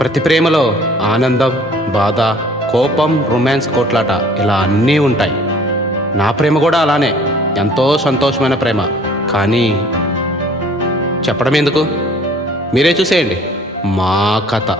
ప్రతి ప్రేమలో ఆనందం, బాధ, కోపం, రొమాన్స్, కోట్లాట ఇలా అన్నీ ఉంటాయి. నా ప్రేమ కూడా అలానే, ఎంతో సంతోషమైన ప్రేమ. కానీ చెప్పడం ఎందుకు, మీరే చూసేయండి మా కథ.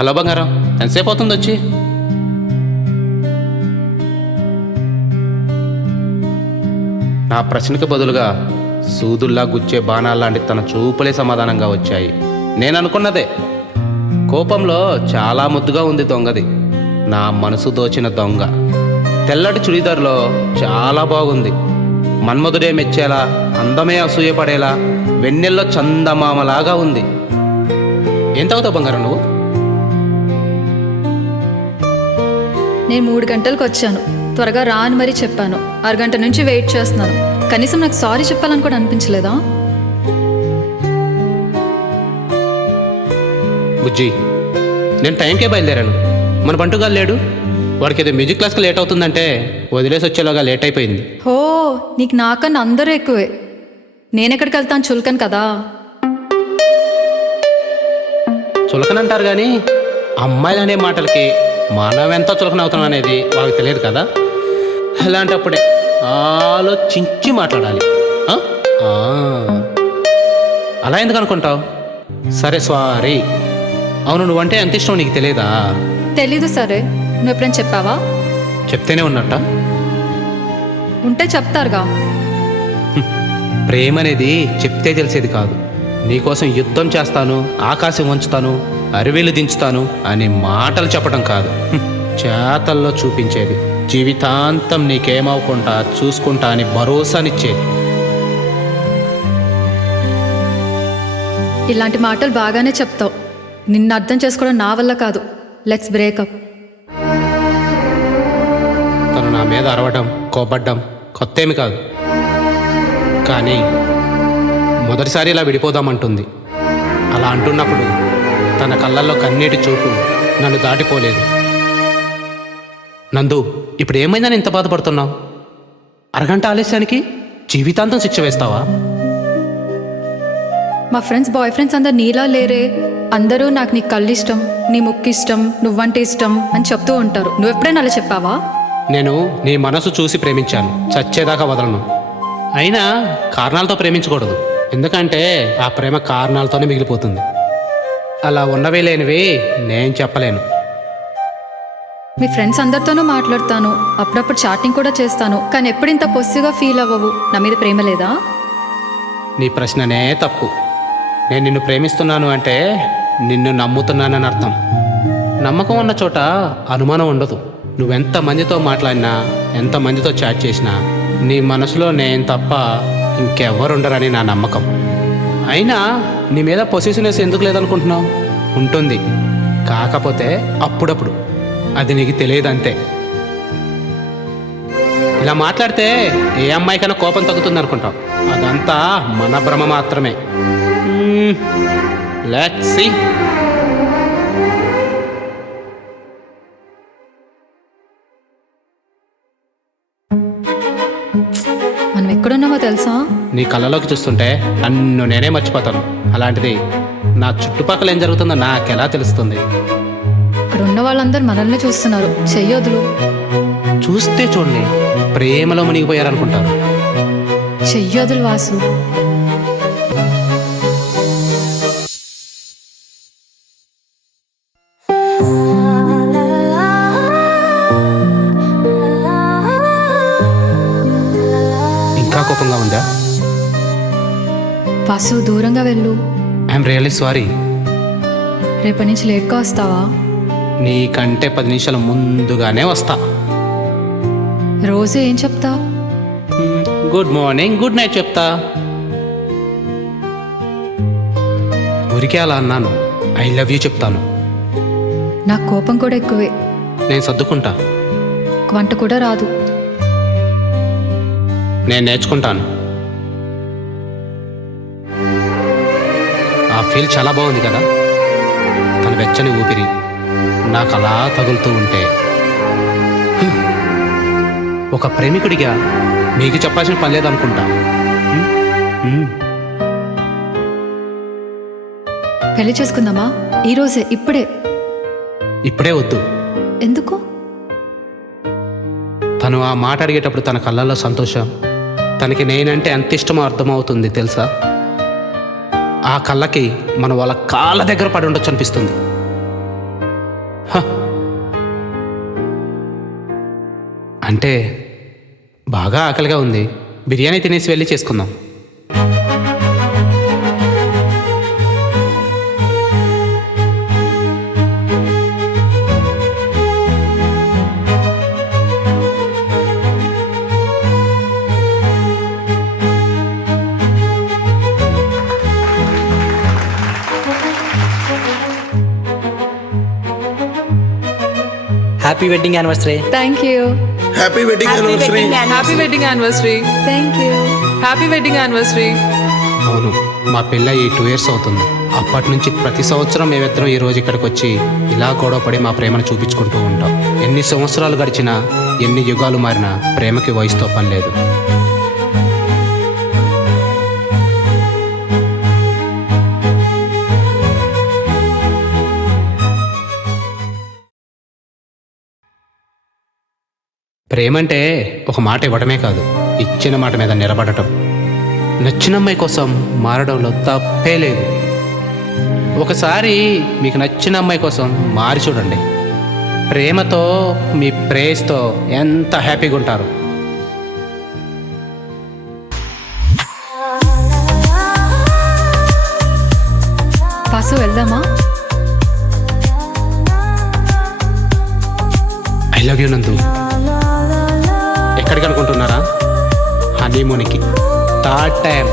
హలో బంగారం, ఎంతసేపు అవుతుంది వచ్చి? నా ప్రశ్నకు బదులుగా సూదుల్లా గుచ్చే బాణాల్లాంటి తన చూపులే సమాధానంగా వచ్చాయి. నేను అనుకున్నదే. కోపంలో చాలా ముద్దుగా ఉంది దొంగది, నా మనసు దోచిన దొంగ. తెల్లటి చుడిదార్లో చాలా బాగుంది. మన్మధుడే మెచ్చేలా, అందమే అసూయపడేలా, వెన్నెల్లో చందమామలాగా ఉంది. ఏం తాగుతావు బంగారం నువ్వు? నేను 3 గంటలకు వచ్చాను, త్వరగా రా అని మరీ చెప్పాను. అరగంట నుంచి వెయిట్ చేస్తున్నాను. కనీసం నాకు సారీ చెప్పాలని కూడా అనిపించలేదా? బుజ్జి, నేను టైంకే బయలుదేరాను. మన బంటుగా లేడు, వాడికి ఏదో మ్యూజిక్ క్లాస్కి లేట్ అవుతుందంటే వదిలేసి వచ్చేలాగా లేట్ అయిపోయింది. హో, నీకు నాకన్నా అందరూ ఎక్కువే. నేనెక్కడికి వెళ్తాను, చులకను కదా. చులకనంటారు కానీ అమ్మాయిలు అనే మాటలకి మనం ఎంత చులకన అవుతాం అనేది వాళ్ళకి తెలియదు కదా. ఇలాంటప్పుడే ఆలోచించి మాట్లాడాలి. అలా ఎందుకు అనుకుంటావు? సరే సారీ. అవును, నువ్వంటే ఎంత ఇష్టం నీకు తెలియదా? తెలీదు. సరే, నువ్వు ఎప్పుడైనా చెప్పావా? చెప్తేనే ఉన్నట్ట. ఉంటే చెప్తారుగా. ప్రేమ అనేది చెప్తే తెలిసేది కాదు. నీకోసం యుద్ధం చేస్తాను, ఆకాశం వంచుతాను, అరివేలు దించుతాను అనే మాటలు చెప్పడం కాదు, చేతల్లో చూపించేది. జీవితాంతం నీకేమవకుండా చూసుకుంటా అని భరోసానిచ్చేది. ఇలాంటి మాటలు బాగానే చెప్తావు. నిన్ను అర్థం చేసుకోవడం నా వల్ల కాదు. Let's breakup. తను నా మీద అరవడం, కోపడ్డం కొత్తేమి కాదు. కానీ మొదటిసారి ఇలా విడిపోదామంటుంది. అలా అంటున్నప్పుడు తన కళ్ళల్లో కన్నీటి చూపు నన్ను దాటిపోలేదు. నందు, ఇప్పుడు ఏమైందని ఇంత బాధపడుతున్నావు? అరగంట ఆలస్యానికి జీవితాంతం శిక్ష వేస్తావా? మా ఫ్రెండ్స్, బాయ్ ఫ్రెండ్స్ అందరు నీలా లేరే. అందరూ నాకు నీ కళ్ళు ఇష్టం, నీ ముక్కు ఇష్టం, నువ్వంటే ఇష్టం అని చెప్తూ ఉంటారు. నువ్వెప్పుడైనా అలా చెప్పావా? నేను నీ మనసు చూసి ప్రేమించాను, చచ్చేదాకా వదలను. అయినా కారణాలతో ప్రేమించకూడదు, ఎందుకంటే ఆ ప్రేమ కారణాలతోనే మిగిలిపోతుంది. అలా ఉన్నవి లేనివి నేను చెప్పలేను. మీ ఫ్రెండ్స్ అందరితోనూ మాట్లాడతాను, అప్పుడప్పుడు చాటింగ్ కూడా చేస్తాను. కానీ ఎప్పుడు ఇంత పొస్సిగా ఫీల్ అవ్వవు. నా మీద ప్రేమ లేదా? నీ ప్రశ్ననే తప్పు. నేను నిన్ను ప్రేమిస్తున్నాను అంటే నిన్ను నమ్ముతున్నానని అర్థం. నమ్మకం ఉన్న చోట అనుమానం ఉండదు. నువ్వెంత మందితో మాట్లాడినా, ఎంతమందితో చాట్ చేసినా నీ మనసులో నేను తప్ప ఇంకెవ్వరుండరని నా నమ్మకం. అయినా నీ మీద పొసెసివ్నెస్ ఎందుకు లేదనుకుంటున్నావు? ఉంటుంది, కాకపోతే అప్పుడప్పుడు. అది నీకు తెలియదంతే. ఇలా మాట్లాడితే ఏ అమ్మాయికైనా కోపం తగ్గుతుంది అనుకుంటాం. అదంతా మన భ్రమ మాత్రమే. Let's see. మనం ఎక్కడున్నామో తెలుసా? నీ కళ్ళలోకి చూస్తుంటే నన్ను నేనే మర్చిపోతాను. అలాంటిది నా చుట్టుపక్కల ఏం జరుగుతుందో నాకెలా తెలుస్తుంది? ఇక్కడ ఉన్న వాళ్ళందరూ మనల్ని చూస్తున్నారు. చెయ్యొదులు. చూస్తే చూడండి, ప్రేమలో మునిగిపోయారనుకుంటారు. చెయ్యొదులు వాసు. ఇంకా కోపంగా ఉందా? వాసు దూరంగా వెళ్ళు. I'm really sorry. రేపటి నుంచి లేట్గా వస్తావా? నీకంటే 10 నిమిషాలు ముందుగానే వస్తా. రోజు ఏం చెప్తావు? గుడ్ మార్నింగ్, గుడ్ నైట్ చెప్తా. ఊరికే అలా అన్నాను. ఐ లవ్ యూ చెప్తాను. నాకు కోపం కూడా ఎక్కువే. నేను సర్దుకుంటా. వంట కూడా రాదు. నేను నేర్చుకుంటాను. ఆ ఫీల్ చాలా బాగుంది కదా. తన వెచ్చని ఊపిరి నాకు అలా తగులుతూ ఉంటే ఒక ప్రేమికుడిగా మీకు చెప్పాల్సిన పని లేదనుకుంటా. పెళ్లి చేసుకుందామా? ఈరోజే, ఇప్పుడే. ఇప్పుడే వద్దు. ఎందుకు? తను ఆ మాట అడిగేటప్పుడు తన కళ్ళల్లో సంతోషం, తనకి నేనంటే ఎంత ఇష్టమో అర్థమవుతుంది తెలుసా. ఆ కళ్ళకి మనం వాళ్ళ కాళ్ళ దగ్గర పడి ఉండొచ్చు అనిపిస్తుంది. అంటే బాగా ఆకలిగా ఉంది. బిర్యానీ తినేసి వెళ్ళి చేసుకుందాం. Happy wedding anniversary. Thank you. Happy wedding anniversary. Happy wedding anniversary. Thank you. Happy wedding anniversary. అవును, మా పెళ్ళి 2 years అవుతుంది. అప్పటి నుంచి ప్రతి సంవత్సరం మేమిద్దరం ఈ రోజు ఇక్కడికి వచ్చి ఇలా గొడవపడి మా ప్రేమను చూపించుకుంటూ ఉంటాం. ఎన్ని సంవత్సరాలు గడిచినా, ఎన్ని యుగాలు మారినా ప్రేమకి వయసుతో పని లేదు. ప్రేమంటే ఒక మాట ఇవ్వడమే కాదు, ఇచ్చిన మాట మీద నిలబడటం. నచ్చిన అమ్మాయి కోసం మారడంలో తప్పే లేదు. ఒకసారి మీకు నచ్చిన అమ్మాయి కోసం మారి చూడండి. ప్రేమతో, మీ ప్రేయస్తో ఎంత హ్యాపీగా ఉంటారు. వాసు వెళ్దామా? ఐ లవ్ యూ నందు. ఎక్కడికి అనుకుంటున్నారా? హనీమూన్కి. Third time.